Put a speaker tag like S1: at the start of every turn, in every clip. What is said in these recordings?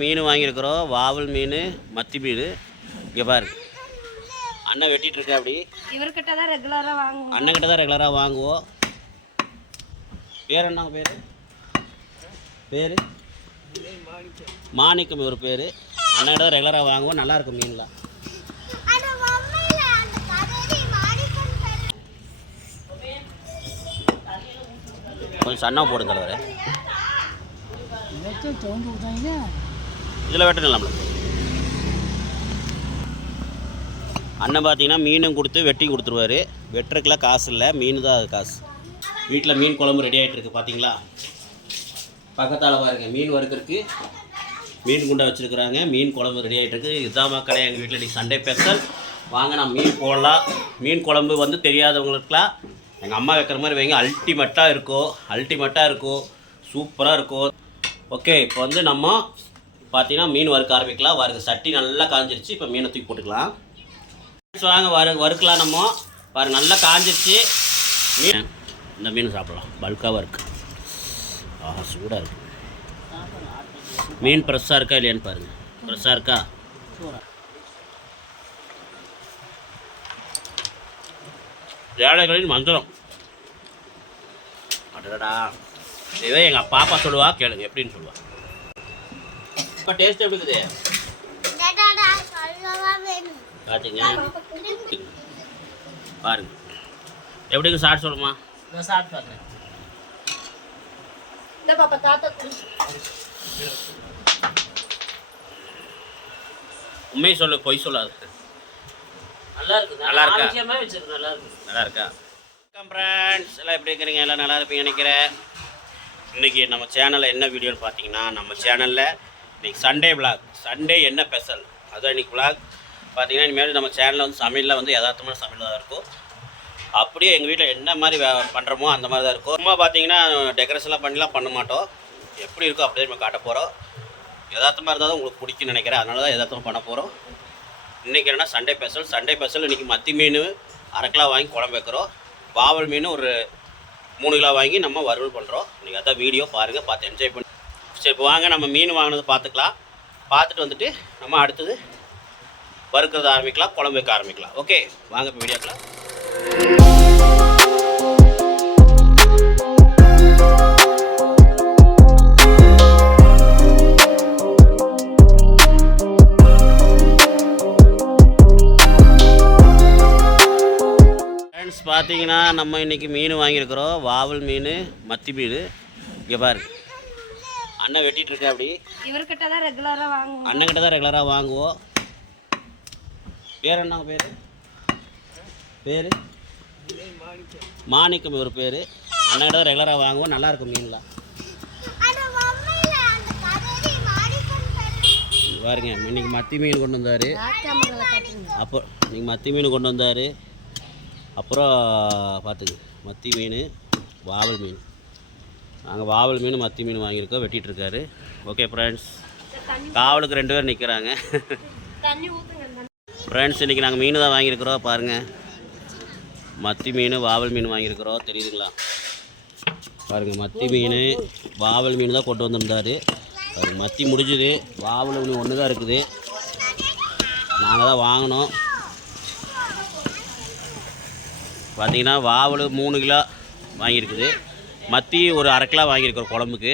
S1: மீன் வாங்கியிருக்கிறோம். வாவல் மீன் மத்தி மீன். இங்கே பாருங்க அண்ணன் வெட்டிட்டு இருக்கா அப்படி.
S2: இவர்கிட்ட தான் ரெகுலராக வாங்குவோம்.
S1: அண்ணன்கிட்ட தான் ரெகுலராக வாங்குவோம். பேர் என்ன பேர்? பேர்? மாணிக்கம் ஒரு பேர். அண்ணன்கிட்ட தான் ரெகுலராக வாங்குவோம். நல்லா இருக்கும் மீன்லாம். கொஞ்சம் சன்னா போடுங்க தலைவரே. இதில் வெட்டணும் நம்மளுக்கு அண்ணன் பார்த்தீங்கன்னா மீனும் கொடுத்து வெட்டி கொடுத்துருவாரு. வெட்டுறதுக்குலாம் காசு இல்லை மீன் தான் அது காசு. வீட்டில் மீன் குழம்பு ரெடி ஆகிட்டு இருக்கு பார்த்தீங்களா? பக்கத்தால் பாருங்க மீன் வறுக்கிறதுக்கு மீன் குண்டை வச்சுருக்குறாங்க. மீன் குழம்பு ரெடி ஆகிட்டு இருக்கு. இதுதான் மக்களே எங்கள் வீட்டில் இன்றைக்கி சண்டே ஸ்பெஷல் வாங்க நான் மீன் போடலாம். மீன் குழம்பு வந்து தெரியாதவங்களுக்குலாம் எங்கள் அம்மா வைக்கிற மாதிரி வைங்க. அல்டிமேட்டாக இருக்கும் அல்டிமேட்டாக இருக்கும் சூப்பராக இருக்கும் ஓகே இப்போ வந்து நம்ம பார்த்தீங்கன்னா மீன் வறுக்க ஆரம்பிக்கலாம். வறுக்க சட்டி நல்லா காஞ்சிருச்சு. இப்போ மீனை தூக்கி போட்டுக்கலாம். வாங்க வறு வறுக்கலாம் நம்ம. பாரு நல்லா காஞ்சிருச்சு. மீன். இந்த மீன் சாப்பிடலாம். பல்காக இருக்கு ஆஹா சூடாக இருக்கு. மீன் ஃப்ரெஷ்ஷாக இருக்கா இல்லையான்னு பாருங்க. ஃப்ரெஷ்ஷாக இருக்கா? ஏழைகளின் மந்திரம். அடடா இதே எங்கள் பாப்பா சொல்லுவா? கேளுங்க. எப்படின்னு சொல்லுவாள் இப்போ டேஸ்ட் எப்படி இருக்குது? பார்த்துங்க பாருங்க. எப்படிங்க சாப்பிட்டு சொல்லுமா? சாப்பிட்டு பார்க்குறேன்
S2: இந்த பாப்பா தாத்தா கொடு.
S1: உண்மையை சொல்லு பொய் சொல்லாது.
S3: நல்லா இருக்கு.
S1: நல்லா இருக்கா?
S3: நல்லா இருக்கு.
S1: நல்லா இருக்கா? வணக்கம் ஃப்ரெண்ட்ஸ் எல்லாம் எப்படி இருக்கிறீங்க? எல்லாம் நல்லா இருப்பீங்க நினைக்கிறேன். இன்றைக்கி நம்ம சேனலில் என்ன வீடியோன்னு பார்த்தீங்கன்னா நம்ம சேனலில் இன்றைக்கி சண்டே விளாக் சண்டே என்ன ஸ்பெஷல் அதுதான் இன்றைக்கி விளாக் பார்த்தீங்கன்னா இனிமேல் நம்ம சேனலில் வந்து சமையலில் வந்து யதார்த்தமான சமையல் தான் இருக்கும். அப்படியே எங்கள் வீட்டில் என்ன மாதிரி பண்ணுறோமோ அந்த மாதிரி தான் இருக்கும். சும்மா பார்த்தீங்கன்னா டெக்கரேஷன்லாம் பண்ணிலாம் பண்ண மாட்டோம். எப்படி இருக்கோ அப்படியே நம்ம காட்ட போகிறோம் யதார்த்தமாக இருந்தால் தான் உங்களுக்கு பிடிக்கும்னு நினைக்கிறேன். அதனால தான் யதார்த்தமாக பண்ண போகிறோம் இன்றைக்கி என்னென்னா சண்டே ஸ்பெஷல் சண்டே ஸ்பெஷல் இன்றைக்கி மத்தி மீன் அரை கிலோ வாங்கி குழம்பு வைக்கிறோம். பாவல் மீன் ஒரு மூணு கிலோ வாங்கி நம்ம வறுவல் பண்ணுறோம் இன்றைக்கி அதான் வீடியோ பாருங்கள் பார்த்து என்ஜாய் பண்ணி சரி இப்போ வாங்க நம்ம மீன் வாங்கினது பார்த்துக்கலாம். பார்த்துட்டு வந்துட்டு நம்ம அடுத்தது வறுக்கிறத ஆரம்பிக்கலாம் குழம்பு வைக்க ஆரம்பிக்கலாம். ஓகே வாங்க இப்போ வீடியோக்கலாம் ஃப்ரெண்ட்ஸ் பார்த்தீங்கன்னா நம்ம இன்றைக்கி மீன் வாங்கியிருக்கிறோம். வாவல் மீன் மத்தி மீன். இங்கே பாருங்கள் அண்ணன் வெட்டிட்டு இருக்கா அப்படி.
S2: இவர்கிட்ட தான் ரெகுலராக வாங்குவோம்.
S1: அண்ணன்கிட்ட தான் ரெகுலராக வாங்குவோம். பேர் என்ன பேர்? பேர்? மாணிக்கம் ஒரு பேர். அண்ணன்கிட்ட தான் ரெகுலராக வாங்குவோம். நல்லா இருக்கும் மீன்லாம். பாருங்க இன்னைக்கு மத்தி மீன் கொண்டு வந்தார். அப்போ நீங்கள் மத்தி மீன் கொண்டு வந்தார். அப்புறம் பார்த்துங்க மத்தி மீன் வாவல் மீன். நாங்கள் வாவல் மீன் மத்தி மீன் வாங்கியிருக்கோம் வெட்டிகிட்ருக்காரு ஓகே ஃப்ரெண்ட்ஸ் காவலுக்கு ரெண்டு பேர் நிற்கிறாங்க ஃப்ரெண்ட்ஸ் இன்றைக்கி நாங்கள் மீன் தான் வாங்கியிருக்கிறோம் பாருங்கள் மத்தி மீன் வாவல் மீன் வாங்கியிருக்கிறோம் தெரியுதுங்களா? பாருங்கள் மத்தி மீன் வாவல் மீன் தான் கொண்டு வந்திருந்தார். பாருங்க மத்தி முடிஞ்சுது. வாவல் மீன் ஒன்று தான் இருக்குது. நாங்கள் தான் வாங்கினோம் பார்த்தீங்கன்னா வாவல் மூணு கிலோ வாங்கியிருக்குது. மத்தி ஒரு அரை கிலோ வாங்கியிருக்கிறோம் குழம்புக்கு.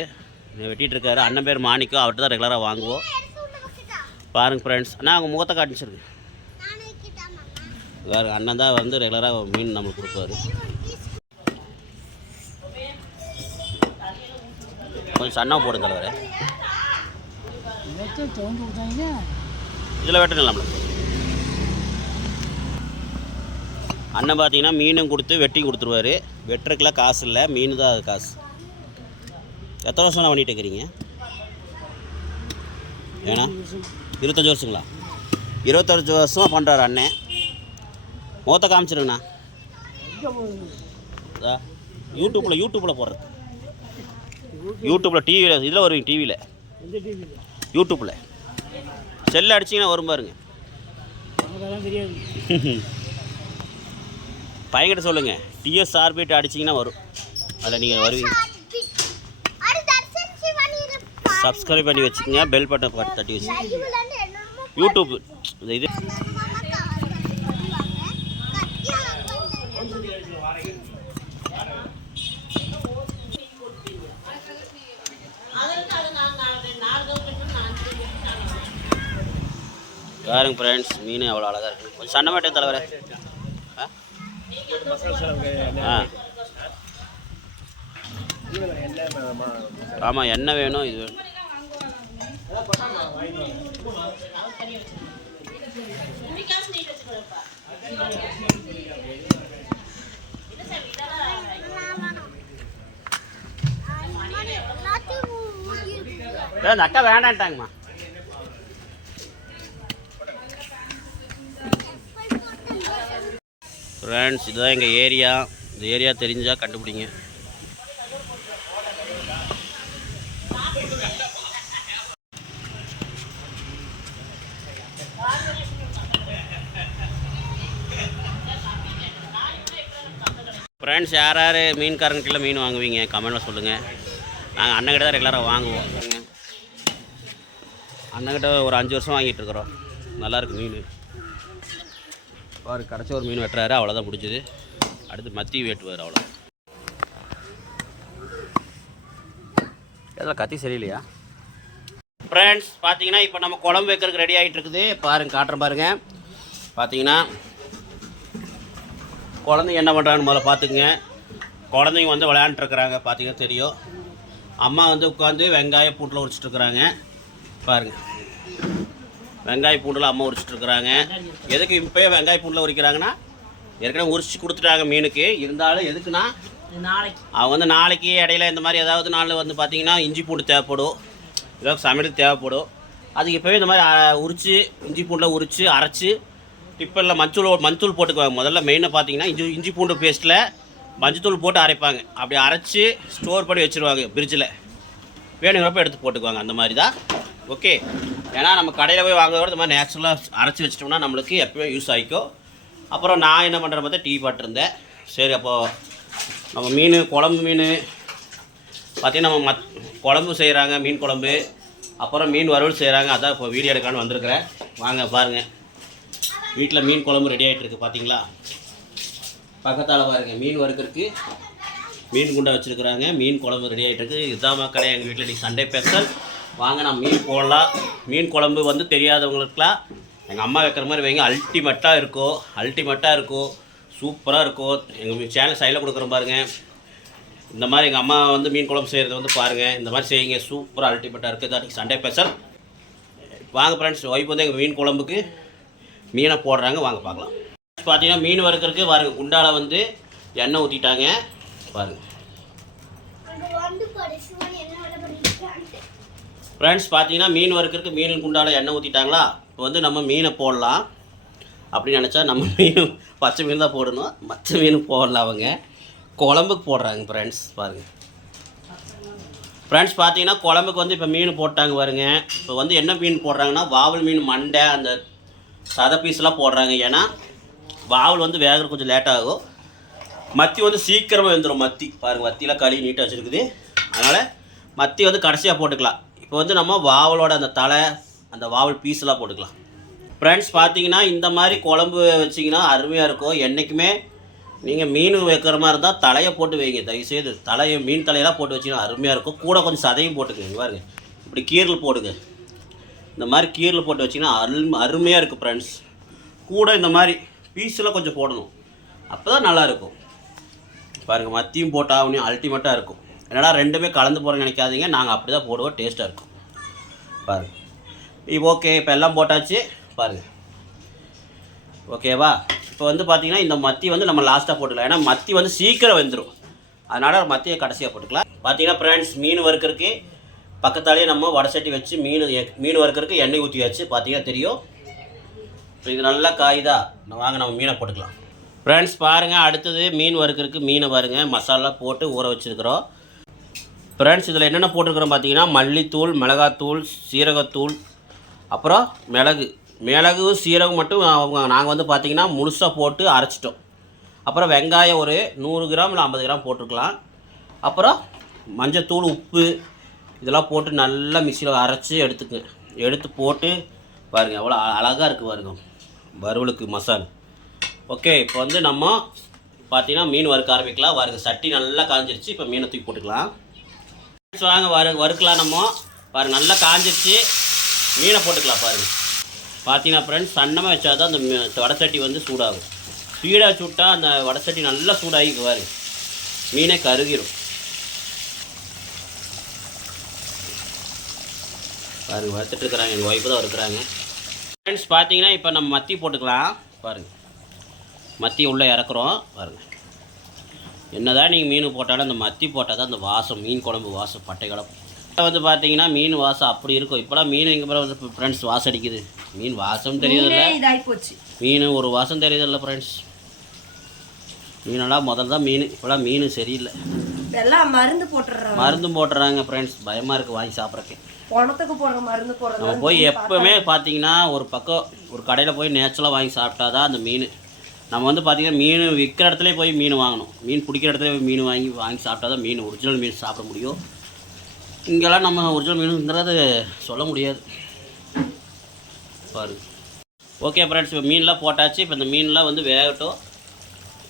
S1: வெட்டிகிட்டு இருக்காரு. அண்ணன் பேர் மாணிக்கம். அவர்கிட்ட தான் ரெகுலராக வாங்குவோம். பாருங்க ஃப்ரெண்ட்ஸ் அண்ணா அவங்க முகத்தை காட்டிச்சிருக்கு வேறு அண்ணன் தான் வந்து ரெகுலராக மீன் நம்மளுக்கு கொடுப்பாரு. கொஞ்சம் சன்னா போடுங்க தலைவரே. இதில் வெட்டணும் நம்மளுக்கு அண்ணன் பார்த்தீங்கன்னா மீனும் கொடுத்து வெட்டி கொடுத்துருவாரு. வெட்டுறதுக்குலாம் காசு இல்லை மீன் தான் அது காசு. எத்தனை வருஷம் நான் பண்ணிட்டு இருக்கிறீங்க? ஏன்னா இருபத்தஞ்சி வருஷங்களா? இருபத்தஞ்சு வருஷமாக பண்ணுறாரு அண்ணன் முகத்தை காமிச்சிருங்கண்ணா. யூடியூப்பில் யூடியூப்பில் போடுறது. யூடியூப்பில் டிவியில் இதில் வருவீங்க டிவியில் யூடியூப்பில் செல்லு அடிச்சிங்கன்னா வரும் பாருங்க. பையன்கிட்ட சொல்லுங்கள் டிஎஸ்ஆர்பிட்டு அடிச்சிங்கன்னா வரும். அதில் நீங்கள் வருவீங்க. சப்ஸ்கிரைப் பண்ணி வச்சுக்கோங்க. பெல் பட்டன் தட்டி வச்சுக்கோங்க. யூடியூப் இந்த இது. பாருங்க ஃப்ரெண்ட்ஸ் மீன் எவ்வளோ அழகாக இருக்குது கொஞ்சம் சண்டை மாட்டேன் தலைவரே. ஆ. ஆமாம் என்ன வேணும் இது? வேணும் அந்த அக்கா வேண்டான்ட்டாங்கம்மா. ஃப்ரெண்ட்ஸ் இதுதான் எங்கள் ஏரியா. இந்த ஏரியா தெரிஞ்சால் கண்டுபிடிங்க. ஃப்ரெண்ட்ஸ் யார் யார் மீன்காரங்கிட்ட மீன் வாங்குவீங்க? கமெண்டில் சொல்லுங்கள் நாங்கள் அண்ணங்கிட்ட தான் ரெகுலராக வாங்குவோம். அண்ணங்கிட்ட ஒரு அஞ்சு வருஷம் வாங்கிட்டு இருக்கிறோம். நல்லாயிருக்கு மீன். பாரு கிடச்ச ஒரு மீன் வெட்டுறாரு அவ்வளோதான் பிடிச்சிது அடுத்து மத்தி வெட்டுவார் அவ்வளோ இதில் கத்தி சரியில்லையா? ஃப்ரெண்ட்ஸ் பார்த்தீங்கன்னா இப்போ நம்ம குழம்பு வைக்கிறதுக்கு ரெடி ஆகிட்டு இருக்குது. பாருங்க காட்டுறேன் பாருங்க. பார்த்தீங்கன்னா குழந்தைங்க என்ன பண்ணுறாங்கன்னு முதல்ல பார்த்துக்குங்க குழந்தைங்க வந்து விளையாண்டுருக்குறாங்க பார்த்தீங்கன்னா தெரியும். அம்மா வந்து உட்காந்து வெங்காய பூட்டில் உரிச்சிட்டு இருக்கிறாங்க. பாருங்கள் வெங்காய பூண்டில் அம்மா உரிச்சிட்ருக்குறாங்க எதுக்கு இப்போயே வெங்காய பூண்டில் உரிக்கிறாங்கன்னா ஏற்கனவே உரிச்சு கொடுத்துட்டாங்க மீனுக்கு. இருந்தாலும் எதுக்குன்னா
S3: நாளைக்கு
S1: அவங்க வந்து நாளைக்கு இடையில இந்த மாதிரி ஏதாவது நாளில் வந்து பார்த்தீங்கன்னா இஞ்சி பூண்டு தேவைப்படும். ஏதாவது சமையல் தேவைப்படும். அதுக்கு இப்போவே இந்த மாதிரி உரித்து உரிச்சு இஞ்சி பூண்டில் உரிச்சு அரைச்சி டிப்பரில் மஞ்சள் மஞ்சள் போட்டுக்குவாங்க. முதல்ல மெயினாக பார்த்தீங்கன்னா இஞ்சி இஞ்சி பூண்டு பேஸ்ட்டில் மஞ்சத்தூள் போட்டு அரைப்பாங்க. அப்படி அரைச்சி ஸ்டோர் பண்ணி வச்சுருவாங்க ஃப்ரிட்ஜில் வேணுங்கிறப்ப எடுத்து போட்டுக்குவாங்க. அந்த மாதிரி தான் ஓகே ஏன்னா நம்ம கடையில் போய் வாங்குறத இந்த மாதிரி நேச்சுரலாக அரைச்சி வச்சிட்டோம்னா நம்மளுக்கு எப்போயும் யூஸ் ஆகிக்கும். அப்புறம் நான் என்ன பண்ணுற பார்த்தா டீ பாட்டிருந்தேன். சரி அப்போது நம்ம மீன் குழம்பு மீன். பார்த்திங்கன்னா நம்ம மத் குழம்பு செய்கிறாங்க மீன் குழம்பு. அப்புறம் மீன் வறுவல் செய்கிறாங்க அதான் இப்போ வீடியோ எடுக்கலான்னு வந்திருக்கிறேன். வாங்க பாருங்கள் வீட்டில் மீன் குழம்பு ரெடி ஆகிட்டு இருக்கு பார்த்தீங்களா பக்கத்தால் பாருங்கள் மீன் வறுக்கிறதுக்கு. மீன் குண்டை வச்சுருக்குறாங்க. மீன் குழம்பு ரெடி ஆகிட்டுருக்கு இதுதான் மக்களே எங்கள் வீட்டில் இன்றைக்கி சண்டே ஸ்பெஷல் வாங்க நான் மீன் போடலாம். மீன் குழம்பு வந்து தெரியாதவங்களுக்குலாம் எங்கள் அம்மா வைக்கிற மாதிரி வைங்க. அல்டிமேட்டாக இருக்கும் அல்டிமேட்டாக இருக்கும் சூப்பராக இருக்கும் எங்கள் சேனல் சைடில் கொடுக்குறோம் பாருங்கள் இந்த மாதிரி எங்கள் அம்மா வந்து மீன் குழம்பு செய்கிறத வந்து பாருங்கள் இந்த மாதிரி செய்யுங்க. சூப்பராக அல்டிமேட்டாக இருக்குது தான் சண்டே ஸ்பெஷல் வாங்க ஃப்ரெண்ட்ஸ் ஒய்ஃப் வந்து எங்கள் மீன் குழம்புக்கு மீனை போடுறாங்க. வாங்க பார்க்கலாம். பார்த்தீங்கன்னா மீன் வறுக்கிறதுக்கு பாருங்க குண்டாவில் வந்து எண்ணெய் ஊற்றிட்டாங்க பாருங்க ஃப்ரெண்ட்ஸ் பார்த்தீங்கன்னா மீன் வறுக்கிறதுக்கு மீன் குண்டால எண்ணெய் ஊற்றிட்டாங்களா இப்போ வந்து நம்ம மீனை போடலாம். அப்படின்னு நினச்சா நம்ம மீன் பச்சை மீன் தான் போடணும். மற்ற மீன் போடல அவங்க. குழம்புக்கு போடுறாங்க ஃப்ரெண்ட்ஸ் பாருங்கள் ஃப்ரெண்ட்ஸ் பார்த்தீங்கன்னா குழம்புக்கு வந்து இப்போ மீன் போட்டாங்க பாருங்க. இப்போ வந்து என்ன மீன் போடுறாங்கன்னா வாவல் மீன் மண்டை அந்த சதை பீஸ்லாம் போடுறாங்க. ஏன்னா வாவல் வந்து வேகிறது கொஞ்சம் லேட் ஆகும். மத்தி வந்து சீக்கிரமாக வெந்துடும் மத்தி. பாருங்கள் மத்தியெலாம் களி நீட்டாக வச்சுருக்குது. அதனால் மத்தி வந்து கடைசியாக போட்டுக்கலாம். இப்போ வந்து நம்ம வாவலோட அந்த தலை அந்த வாவல் பீஸ்லாம் போட்டுக்கலாம். ஃப்ரெண்ட்ஸ் பார்த்தீங்கன்னா இந்த மாதிரி குழம்பு வச்சிங்கன்னா அருமையாக இருக்கும். என்றைக்குமே நீங்கள் மீன் வைக்கிற மாதிரி இருந்தால் தலையை போட்டு வைங்க. தயவுசெய்து தலையை மீன் தலையெல்லாம் போட்டு வச்சிங்கன்னா அருமையாக இருக்கும். கூட கொஞ்சம் சதையும் போட்டுக்கோங்க பாருங்க. இப்படி கீரல் போடுங்க. இந்த மாதிரி கீரல் போட்டு வச்சிங்கன்னா அரு அருமையாக இருக்குது ஃப்ரெண்ட்ஸ் கூட இந்த மாதிரி பீஸெல்லாம் கொஞ்சம் போடணும். அப்போ தான் நல்லாயிருக்கும் பாருங்கள் மத்தியும் போட்டாகணும் அல்டிமேட்டாக இருக்கும். என்னடா ரெண்டுமே கலந்து போகிறேன்னு நினைக்காதீங்க. நாங்கள் அப்படி தான் போடுவோம் டேஸ்ட்டாக இருக்கும். பாருங்கள் இப்போ ஓகே இப்போ எல்லாம் போட்டாச்சு. பாருங்கள் ஓகேவா இப்போ வந்து பார்த்திங்கன்னா இந்த மத்தி வந்து நம்ம லாஸ்ட்டாக போட்டுக்கலாம். ஏன்னா மத்தி வந்து சீக்கிரம் வந்துடும் அதனால் மத்தியை கடைசியாக போட்டுக்கலாம். பார்த்தீங்கன்னா ஃப்ரெண்ட்ஸ் மீன் வறுக்கிறதுக்கு பக்கத்தாலேயே நம்ம வடசட்டி வச்சு மீன் மீன் வறுக்கிறதுக்கு எண்ணெய் ஊற்றி வச்சு பார்த்தீங்கன்னா தெரியும். இப்போ இது நல்லா காய்தா? வாங்க நம்ம மீனை போட்டுக்கலாம். ஃப்ரெண்ட்ஸ் பாருங்கள் அடுத்தது மீன் வறுக்கிறதுக்கு மீனை பாருங்கள் மசாலா போட்டு ஊற வச்சுருக்கிறோம். ஃப்ரெண்ட்ஸ் இதில் என்னென்ன போட்டிருக்கிறோம் பார்த்தீங்கன்னா மல்லித்தூள் மிளகாத்தூள் சீரகத்தூள் அப்புறம் மிளகு. மிளகு சீரகம் மட்டும் அவங்க நாங்கள் வந்து பார்த்திங்கன்னா முழுசாக போட்டு அரைச்சிட்டோம். அப்புறம் வெங்காயம் ஒரு நூறு கிராம் இல்லை ஐம்பது கிராம் போட்டிருக்கலாம். அப்புறம் மஞ்சத்தூள் உப்பு இதெல்லாம் போட்டு நல்லா மிக்சியில் அரைச்சி எடுத்துக்குங்க. எடுத்து போட்டு பாருங்கள் அவ்வளோ அழகாக இருக்குது பாருங்க. வறுவலுக்கு மசாலா. ஓகே இப்போ வந்து நம்ம பார்த்தீங்கன்னா மீன் வறுக்க ஆரம்பிக்கலாம். வறுக்க சட்டி நல்லா காஞ்சிருச்சு. இப்போ மீனை தூக்கி போட்டுக்கலாம். Friends, வாங்க வறு வறுக்கலாம் நம்ம. பாரு நல்லா காஞ்சிருச்சு. மீனை போட்டுக்கலாம் பாருங்கள் பார்த்தீங்கன்னா ஃப்ரெண்ட்ஸ் சன்னமாக வச்சா தான் அந்த மீ- வடச்சட்டி வந்து சூடாகும். ஸ்பீடாக சுட்டால் அந்த வடச்சட்டி நல்லா சூடாகி பாருங்க. மீனை கருகிடும் பாருங்க வறுத்துட்டு இருக்கிறாங்க. எங்கள் ஒய்ஃபு தான் இருக்கிறாங்க ஃப்ரெண்ட்ஸ் பார்த்தீங்கன்னா இப்போ நம்ம மத்தி போட்டுக்கலாம். பாருங்கள் மத்தி உள்ளே இறக்குறோம். பாருங்க. என்னதான் நீங்கள் மீன் போட்டாலும் அந்த மத்தி போட்டால் தான் அந்த வாசம் மீன் குழம்பு வாசம் பட்டை கலப்பு வந்து பார்த்தீங்கன்னா மீன் வாசம் அப்படி இருக்கும். இப்போலாம் மீன் எங்கே பிறகு ஃப்ரெண்ட்ஸ் வாசம் அடிக்குது. மீன் வாசம் தெரியுதில்ல.
S2: மீனே
S1: ஒரு வாசம் தெரியுதில்ல ஃப்ரெண்ட்ஸ் மீனெல்லாம் முதல்ல தான் மீன் இப்போலாம் மீன் சரியில்லை.
S2: எல்லாம் மருந்து போட்டுடுறாங்க
S1: மருந்தும் போட்டுறாங்க ஃப்ரெண்ட்ஸ் பயமாக இருக்குது வாங்கி சாப்பிட்றக்கு
S2: பணத்துக்கு போடுற மருந்து
S1: நம்ம
S2: போடுறது
S1: போய் எப்போவுமே பார்த்தீங்கன்னா ஒரு பக்கம் ஒரு கடையில் போய் நேச்சுரலாக வாங்கி சாப்பிட்டா தான் அந்த மீன். நம்ம வந்து பார்த்தீங்கன்னா மீன் விற்கிற இடத்துல போய் மீன் வாங்கணும். மீன் பிடிக்கிற இடத்துல போய் மீன் வாங்கி வாங்கி சாப்பிட்டா தான் மீன் ஒரிஜினல் மீன் சாப்பிட முடியும். இங்கெல்லாம் நம்ம ஒரிஜினல் மீனுங்கிறது சொல்ல முடியாது. பாருங்க. ஓகே ஃப்ரெண்ட்ஸ் இப்போ மீன்லாம் போட்டாச்சு. இப்போ இந்த மீன்லாம் வந்து வேகட்டும்.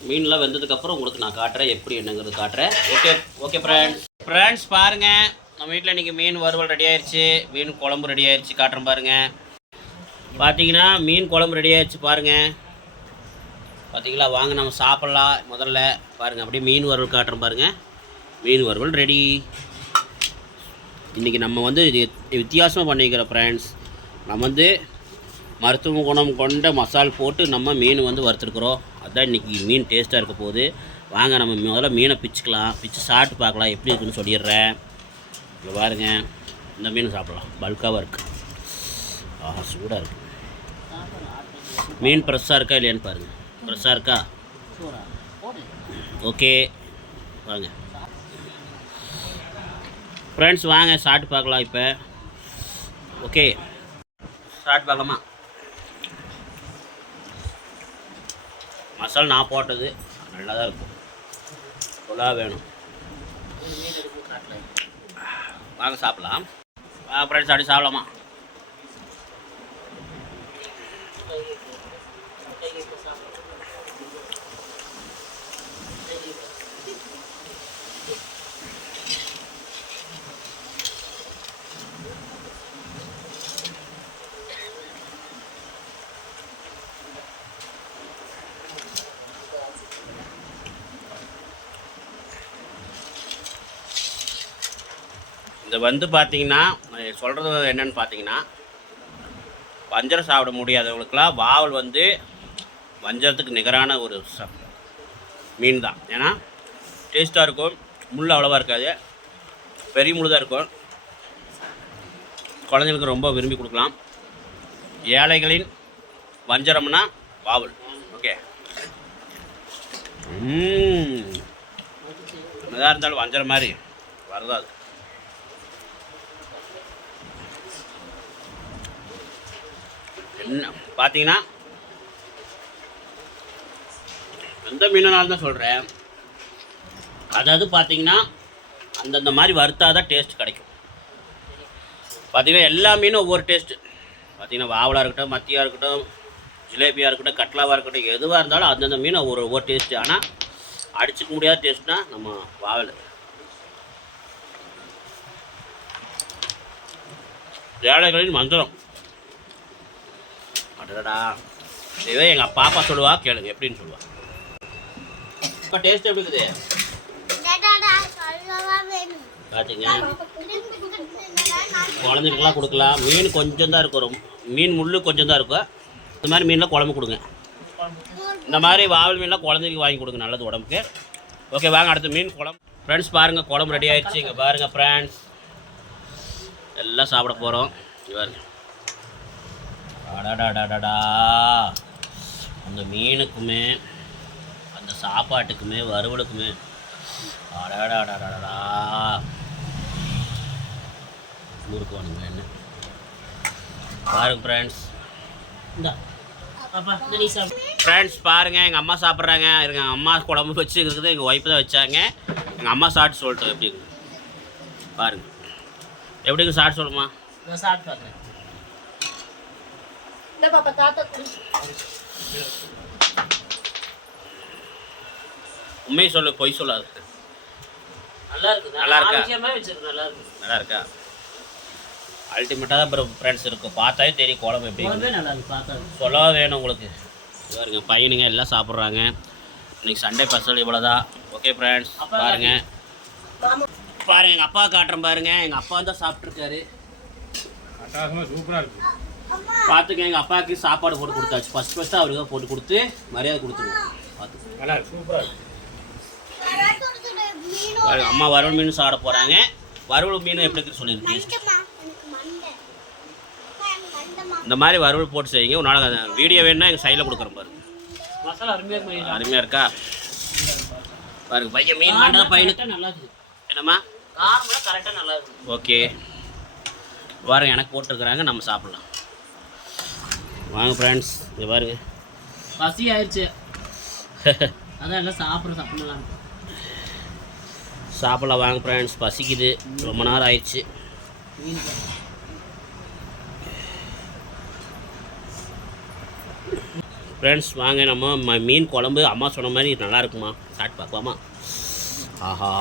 S1: மீன்லாம் வெந்ததுக்கப்புறம் உங்களுக்கு நான் காட்டுறேன் எப்படி என்னங்கிறது காட்டுறேன். ஓகே ஓகே ஃப்ரெண்ட்ஸ் ஃப்ரெண்ட்ஸ் பாருங்கள் நம்ம வீட்டில் இன்றைக்கி மீன் வறுவல் ரெடி ஆயிடுச்சு மீன் குழம்பு ரெடி ஆயிடுச்சு காட்டுறேன் பாருங்கள் பார்த்தீங்கன்னா மீன் குழம்பு ரெடி ஆயிடுச்சு பாருங்கள் பார்த்தீங்களா வாங்க நம்ம சாப்பிட்லாம். முதல்ல பாருங்கள் அப்படியே மீன் வறுவல் காட்டுறோம் பாருங்கள் மீன் வறுவல் ரெடி இன்றைக்கி நம்ம வந்து இது வித்தியாசமாக பண்ணிக்கிறோம் ஃப்ரெண்ட்ஸ் நம்ம வந்து மருத்துவ குணம் கொண்ட மசால் போட்டு நம்ம மீன் வந்து வறுத்துருக்குறோம். அதுதான் இன்றைக்கி மீன் டேஸ்ட்டாக இருக்க போகுது. வாங்க நம்ம முதல்ல மீனை பிச்சுக்கலாம். பிச்சு சாப்பிட்டு பார்க்கலாம். எப்படி இருக்குன்னு சொல்லிடுறேன். இங்கே பாருங்கள் இந்த மீன் சாப்பிட்லாம். பல்காவாக இருக்குது ஆஹா சூடாக இருக்குது மீன் ஃப்ரெஷ்ஷாக இருக்கா இல்லையான்னு பாருங்கள் ஃப்ரெஷ்ஷாக இருக்கா? ஓகே. வாங்க. ஃப்ரெண்ட்ஸ் வாங்க. சாப்பிட்டு பார்க்கலாம் இப்போ. ஓகே. சாப்பிட்டு பார்க்கலாமா? மசாலா நான் போட்டது. நல்லா தான் இருக்கும். புலா வேணும். வாங்க சாப்பிடலாம். ஃப்ரெண்ட்ஸ் அப்படி சாப்பிடலாமா? இது வந்து பார்த்தீங்கன்னா சொல்கிறது என்னன்னு பார்த்தீங்கன்னா வஞ்சரம் சாப்பிட முடியாதவங்களுக்கெல்லாம் வாவல் வந்து வஞ்சரத்துக்கு நிகரான ஒரு ச மீன் தான் ஏன்னா டேஸ்ட்டாக இருக்கும் முள் அவ்வளோவா இருக்காது பெரிய முள் தான் இருக்கும். குழந்தைங்களுக்கு ரொம்ப விரும்பி கொடுக்கலாம். ஏழைகளின் வஞ்சரம்னா வாவல். ஓகே என்னதான் இருந்தாலும் வஞ்சரம் மாதிரி வரதாது பார்த்தீங்கன்னா எந்த மீனாலும் தான் சொல்கிறேன் அதாவது பார்த்தீங்கன்னா அந்தந்த மாதிரி வறுத்தா தான் டேஸ்ட் கிடைக்கும். பார்த்தீங்கன்னா எல்லா மீனும் ஒவ்வொரு டேஸ்ட்டு பார்த்தீங்கன்னா வாவலாக இருக்கட்டும் மத்தியாக இருக்கட்டும் ஜிலேபியாக இருக்கட்டும் கட்லாவாக இருக்கட்டும் எதுவாக இருந்தாலும் அந்தந்த மீன் ஒவ்வொரு ஒவ்வொரு டேஸ்ட்டு ஆனால் அடிச்சுக்க முடியாத டேஸ்ட்னா நம்ம வாவல். ஏழைகளின் மந்திரம். அடடா இதே எங்கள் பாப்பா சொல்லுவா கேளுங்க எப்படின்னு சொல்லுவா. இப்போ டேஸ்ட் எப்படி இருக்குது? பார்த்துங்க குழந்தைங்களுக்குலாம் கொடுக்கலாம். மீன் கொஞ்சம் தான் இருக்கும். ரொம்ப மீன் முள் கொஞ்சம் தான் இருக்கும். இந்த மாதிரி மீன்லாம் குழம்பு கொடுங்க. இந்த மாதிரி வாவல் மீன்லாம் குழந்தைக்கு வாங்கி கொடுங்க நல்லது உடம்புக்கு. ஓகே வாங்க அடுத்து மீன் குழம்பு. ஃப்ரெண்ட்ஸ் பாருங்கள் குழம்பு ரெடி ஆயிடுச்சு. இங்கே பாருங்கள் ஃப்ரெண்ட்ஸ் எல்லாம் சாப்பிட போகிறோம் பாருங்க. அடடாடாடா அந்த மீனுக்குமே அந்த சாப்பாட்டுக்குமே வறுவலுக்குமே. அடடாடாடா ஊருக்கு வேணுங்க என்ன? பாருங்க ஃப்ரெண்ட்ஸ் இந்த. ஃப்ரெண்ட்ஸ் பாருங்கள் எங்கள் அம்மா சாப்பிட்றாங்க. இருங்க அம்மா குழம்பு வச்சு இருக்குது எங்கள் ஒய்ஃப் தான் வச்சாங்க. எங்கள் அம்மா சாப்பிட்டு சொல்லிட்டு எப்படி பாருங்க. எப்படிங்க சாப்பிட்டு சொல்லுமா?
S3: நான் சாப்பிட்டு பார்க்குறேன்
S2: இந்த பாப்பா தாத்தா.
S1: உண்மையை சொல்லு பொய் சொல்லாது
S3: நல்லா இருக்குது
S1: நல்லா இருக்கா?
S3: நல்லா இருக்கு
S1: நல்லா இருக்கா அல்டிமேட்டாக தான் அப்புறம் ஃப்ரெண்ட்ஸ் இருக்கும் பார்த்தாலே தெரியும் குழம்பு எப்படி
S3: நல்லா இருக்கு பார்த்தா
S1: சொல்லவா வேணும் உங்களுக்கு? பாருங்க பையனுங்க எல்லாம் சாப்பிட்றாங்க. இன்னைக்கு சண்டே ஸ்பெஷல் இவ்வளோதான் ஓகே ஃப்ரெண்ட்ஸ் பாருங்க. பாருங்க எங்கள் அப்பா காட்டுறேன் பாருங்க. எங்கள் அப்பா தான் சாப்பிட்ருக்காரு
S4: சூப்பராக இருக்குது
S1: பார்த்துக்க எங்கள் அப்பாவுக்கு சாப்பாடு போட்டு கொடுத்தாச்சு. ஃபஸ்ட் ஃபஸ்ட்டு அவருக்கு தான் போட்டு கொடுத்து மரியாதை கொடுத்துருவோம். பார்த்து
S4: நல்லா இருக்கு. சூப்பராக
S1: அம்மா வறுவல் மீன் சாப்பிட போகிறாங்க வறுவல் மீன் எப்படி இருக்குன்னு சொல்லியிருக்கேன் இந்த மாதிரி வறுவல் போட்டு செய்யுங்க. ஒரு நாளைக்கு வீடியோ வேணும்னா எங்கள் சைடில் கொடுக்குறோம் பாருங்க
S3: மசாலா அருமையாக
S1: இருக்கா? பாருங்க பையன் மீன் பண்ணுறத பையனுக்கு
S3: நல்லா இருக்குது.
S1: என்னம்மா?
S3: காரமெல்லாம் கரெக்டாக நல்லா இருக்குது.
S1: ஓகே பாருங்க எனக்கு போட்டிருக்கிறாங்க நம்ம சாப்பிட்லாம். வாங்க ஃப்ரெண்ட்ஸ் இங்கே பாருங்க.
S3: பசி ஆயிடுச்சு அதான் எல்லாம் சாப்பிட்ற சாப்பிடலாம்
S1: சாப்பிடலாம் வாங்க ஃப்ரெண்ட்ஸ் பசிக்குது. ரொம்ப நேரம் ஆயிடுச்சு. ஃப்ரெண்ட்ஸ் வாங்க நம்ம மீன் குழம்பு. அம்மா சொன்ன மாதிரி நல்லா இருக்குமா? சாப்பிட்டு பார்க்கலாமா? ஆஹா.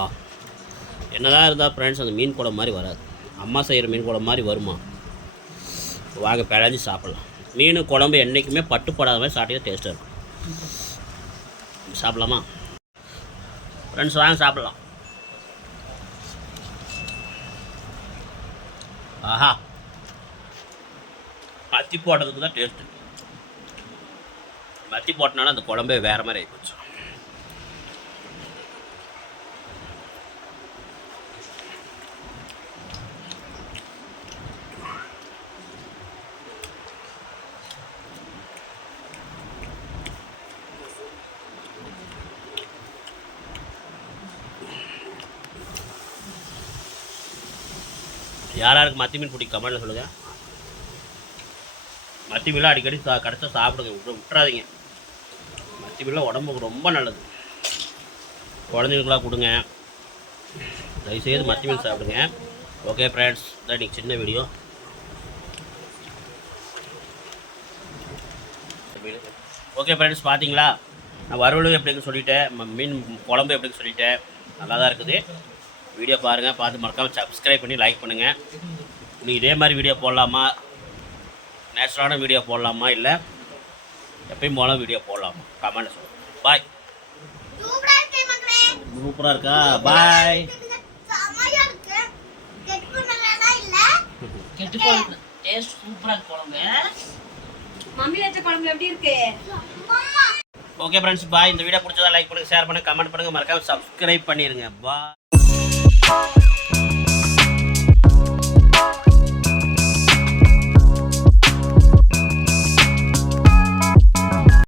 S1: என்னதான் இருந்தால் ஃப்ரெண்ட்ஸ் அந்த மீன் குழம்பு மாதிரி வராது. அம்மா செய்கிற மீன் குழம்பு மாதிரி வருமா? வாங்க பிழைஞ்சி சாப்பிட்லாம். மீன் குழம்பு என்றைக்குமே பட்டுப்படாத மாதிரி சாப்பிட்டா டேஸ்ட்டாக இருக்கும். சாப்பிடலாமா? ஃப்ரெண்ட்ஸ் வாங்க சாப்பிட்லாம். ஆஹா. மத்தி போட்டதுக்கு தான் டேஸ்ட்டு மத்தி போட்டனால அந்த குழம்பே வேறு மாதிரி ஆகிப்போச்சு யார் யாருக்கு மத்தி மீன் பிடிக்கும்? கமெண்ட்ல சொல்லுங்கள் மத்தி மீன்லாம் அடிக்கடி சா கிடச்சா சாப்பிடுங்க. விட்டு விட்டுறாதீங்க. மத்தி மீன்லாம் உடம்புக்கு ரொம்ப நல்லது. குழந்தைங்களுக்குலாம் கொடுங்க. தயவுசெய்து மத்தி மீன் சாப்பிடுங்க. ஓகே ஃப்ரெண்ட்ஸ் தான் இன்றைக்கி சின்ன வீடியோ. ஓகே ஃப்ரெண்ட்ஸ் பார்த்தீங்களா நான் வறுவல் எப்படின்னு சொல்லிட்டேன். ம- மீன் குழம்பு எப்படின்னு சொல்லிட்டேன். நல்லா தான் இருக்குது. வீடியோ பாருங்கள் பார்த்து மறக்காமல் சப்ஸ்கிரைப் பண்ணி லைக் பண்ணுங்கள் இன்னைக்கு இதே மாதிரி வீடியோ போடலாமா? நேச்சுரலான வீடியோ போடலாமா? இல்லை எப்பயும் போல வீடியோ போடலாமா? கமெண்ட் சொல்லுங்கள் பாய் சூப்பராக இருக்கா பாய்
S3: கெட்டு டேஸ்ட் சூப்பராக இருக்கு குழம்பு.
S2: மம்மி வச்ச குழம்பு எப்படி இருக்கு?
S1: ஓகே ஃப்ரெண்ட்ஸ் பாய் இந்த வீடியோ பிடிச்சதா லைக் பண்ணுங்கள் ஷேர் பண்ணுங்கள் கமெண்ட் பண்ணுங்கள் மறக்காமல் சப்ஸ்கிரைப் பண்ணிடுங்க பாய் Bye.